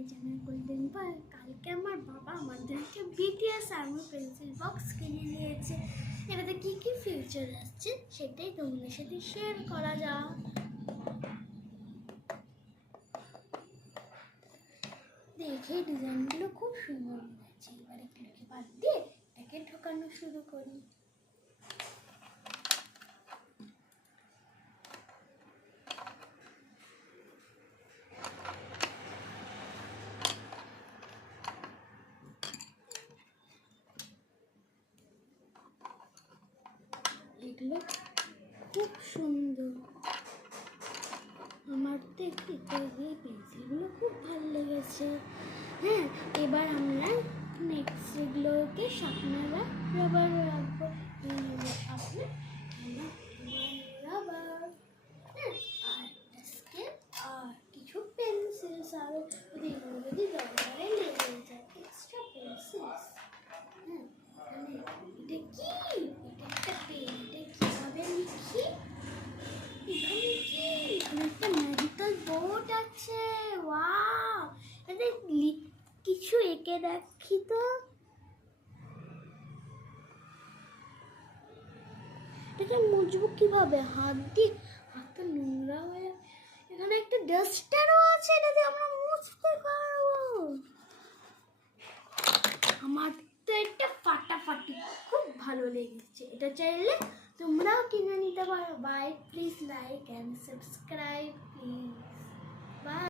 My channel golden boy. কালকে আমার বাবা আমাদের একটা বিটিএস আর্মি পেন্সিল বক্স কিনে নিয়েছে। এটাতে কী কী ফিচার আসছে সেটাই তোমাদের সাথে শেয়ার করা যাক। দেখে ডিজাইনগুলো খুব সুন্দর হয়েছে। এবারে এগুলোকে বাদ দিয়ে এটাকে ঢোকানো শুরু করি। এগুলো খুব সুন্দর, আমার তো একটু এই পেন্সিলগুলো খুব ভালো লেগেছে। হ্যাঁ, এবার আমরা নেক্সট এগুলোকে শার্পনাররা রাবার রাখবো। শার্পনার রাবার, হ্যাঁ, আর একটা স্কেল আর কিছু পেন্সিলস, আর যদি দরকারে লেগে যায় এক্সট্রা পেন্সিলস। হ্যাঁ, মানে এটা কি, এটা একটা পেন, এটা কিভাবে লিখি, এখানে কি, এখানে একটা ম্যাজিক্যাল বোর্ড আছে। ওয়াও, এতে কিছু এঁকে দেখি তো। এটাকে মুছবো কিভাবে? হাত দিয়ে, হাতটা নোংরা হয়ে। এখানে একটা ডাস্টারও আছে, এটাতে আমরা মুছতে পারবো। আমার তো এটা ফাটাফাটি খুব ভালো লেগেছে। এটা চাইলে তোমরাও কিনে নিতে পারো। Bye, please like and subscribe please. By.